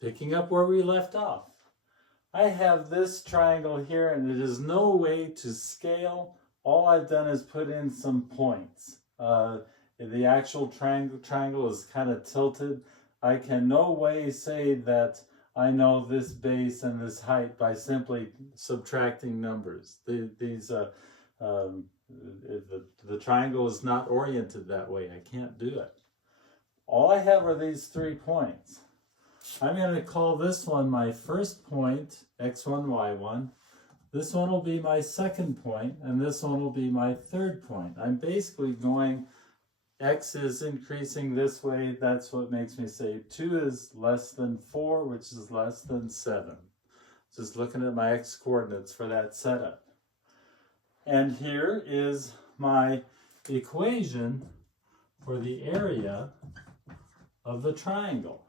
Picking up where we left off. I have this triangle here and it is no way to scale. All I've done is put in some points. The actual triangle is kind of tilted. I can no way say that I know this base and this height by simply subtracting numbers. The triangle is not oriented that way. I can't do it. All I have are these 3 points. I'm going to call this one my first point, x1, y1. This one will be my second point, and this one will be my third point. I'm basically going, x is increasing this way. That's what makes me say 2 is less than 4, which is less than 7. Just looking at my x coordinates for that setup. And here is my equation for the area of the triangle.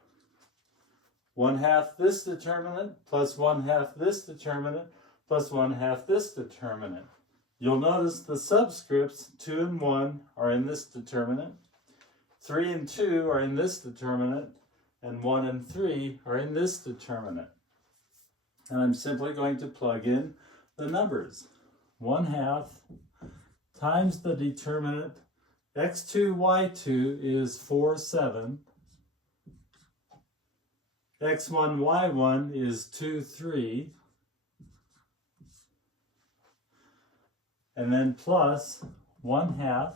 1/2 this determinant plus 1/2 this determinant plus 1/2 this determinant. You'll notice the subscripts 2 and 1 are in this determinant, 3 and 2 are in this determinant, and 1 and 3 are in this determinant. And I'm simply going to plug in the numbers. 1/2 times the determinant x2, y2 is 4, 7. x1, y1 is 2, 3. And then plus 1/2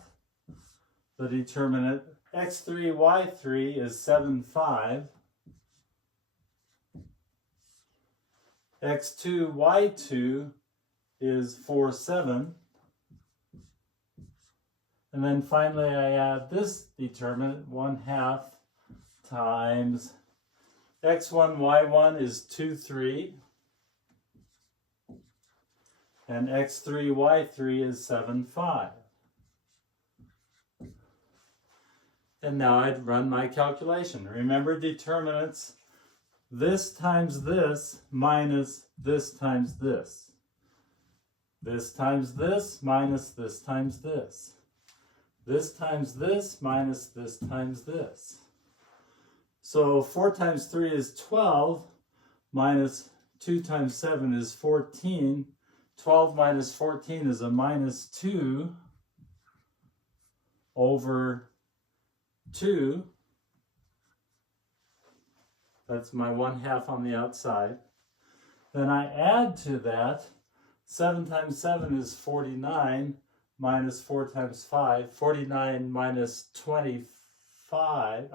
the determinant x3, y3 is 7, 5. x2, y2 is 4, 7. And then finally I add this determinant, 1/2 times x1, y1 is 2, 3. And x3, y3 is 7, 5. And now I'd run my calculation. Remember determinants, this times this minus this times this. This times this minus this times this. This times this minus this times this. So 4 times 3 is 12, minus 2 times 7 is 14. 12 minus 14 is a minus 2 over 2. That's my 1/2 on the outside. Then I add to that, 7 times 7 is 49, minus 4 times 5. 49 minus 25,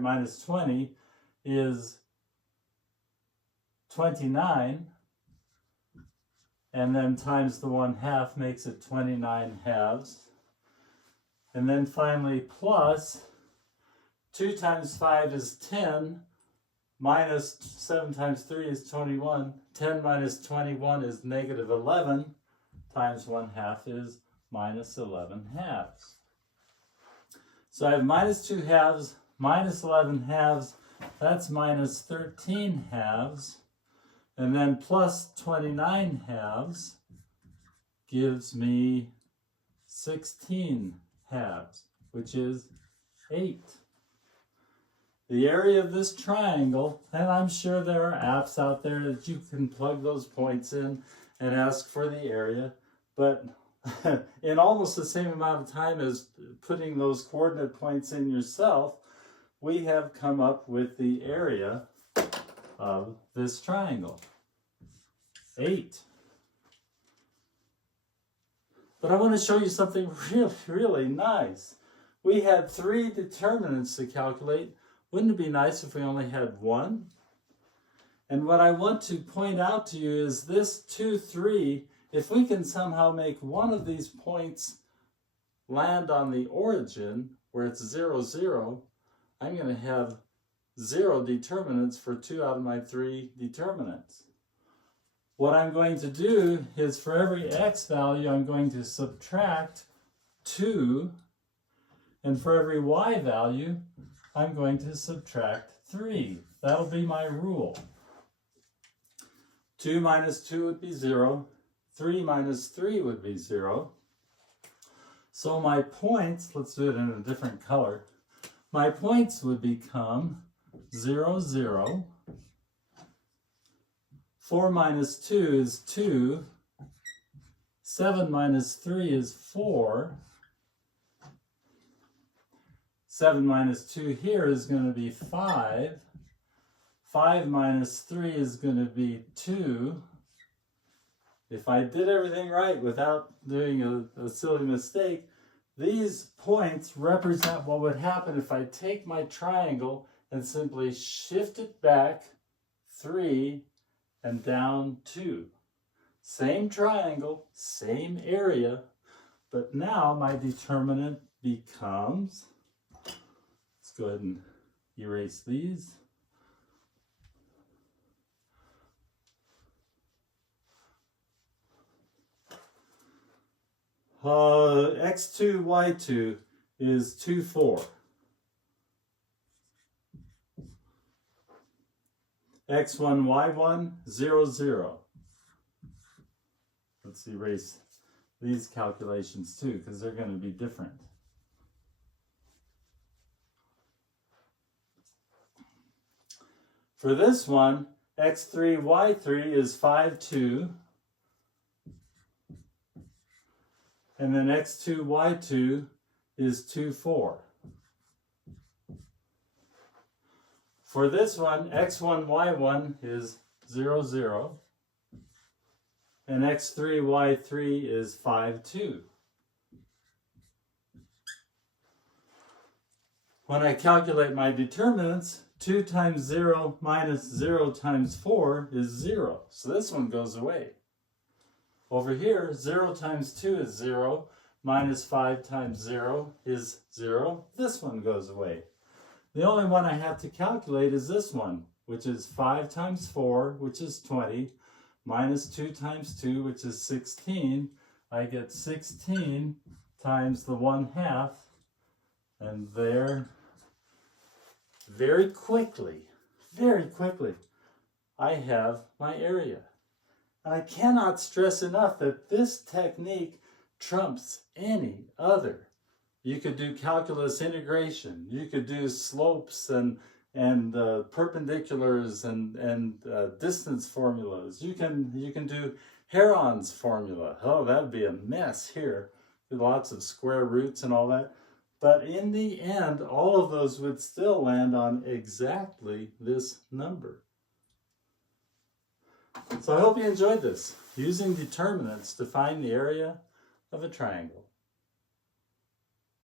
minus 20 is 29. And then times the 1/2 makes it 29 halves. And then finally plus 2 times 5 is 10, minus 7 times 3 is 21. 10 minus 21 is negative 11, times 1/2 is minus 11 halves. So I have minus 2 halves, minus 11 halves, that's minus 13 halves. And then plus 29 halves gives me 16 halves, which is 8. The area of this triangle, and I'm sure there are apps out there that you can plug those points in and ask for the area, but in almost the same amount of time as putting those coordinate points in yourself, we have come up with the area of this triangle, 8. But I want to show you something really, really nice. We had 3 determinants to calculate. Wouldn't it be nice if we only had 1? And what I want to point out to you is this 2, 3, if we can somehow make one of these points land on the origin where it's 0, 0, I'm going to have 0 determinants for 2 out of my 3 determinants. What I'm going to do is for every x value, I'm going to subtract 2, and for every y value, I'm going to subtract 3. That'll be my rule. 2 minus 2 would be 0. 3 minus 3 would be 0. So my points, let's do it in a different color. My points would become 0, 0, 4 minus 2 is 2. 7 minus 3 is 4. 7 minus 2 here is going to be 5. 5 minus 3 is going to be 2. If I did everything right without doing a silly mistake, these points represent what would happen if I take my triangle and simply shift it back 3 and down 2. Same triangle, same area, but now my determinant becomes, let's go ahead and erase these. X2, Y2 is 2, 4. X1, Y1, 0, 0. Let's erase these calculations too, because they're going to be different. For this one, X3, Y3 is 5, 2. And then X2, Y2 is 2, 4. For this one, X1, Y1 is 0, 0. And X3, Y3 is 5, 2. When I calculate my determinants, 2 times 0 minus 0 times 4 is 0. So this one goes away. Over here, 0 times 2 is 0, minus 5 times 0 is 0. This one goes away. The only one I have to calculate is this one, which is 5 times 4, which is 20, minus 2 times 2, which is 16. I get 16 times the 1/2, and there, very quickly, I have my area. And I cannot stress enough that this technique trumps any other. You could do calculus integration. You could do slopes and perpendiculars and distance formulas. You can do Heron's formula. Oh, that would be a mess here with lots of square roots and all that. But in the end, all of those would still land on exactly this number. So I hope you enjoyed this, using determinants to find the area of a triangle.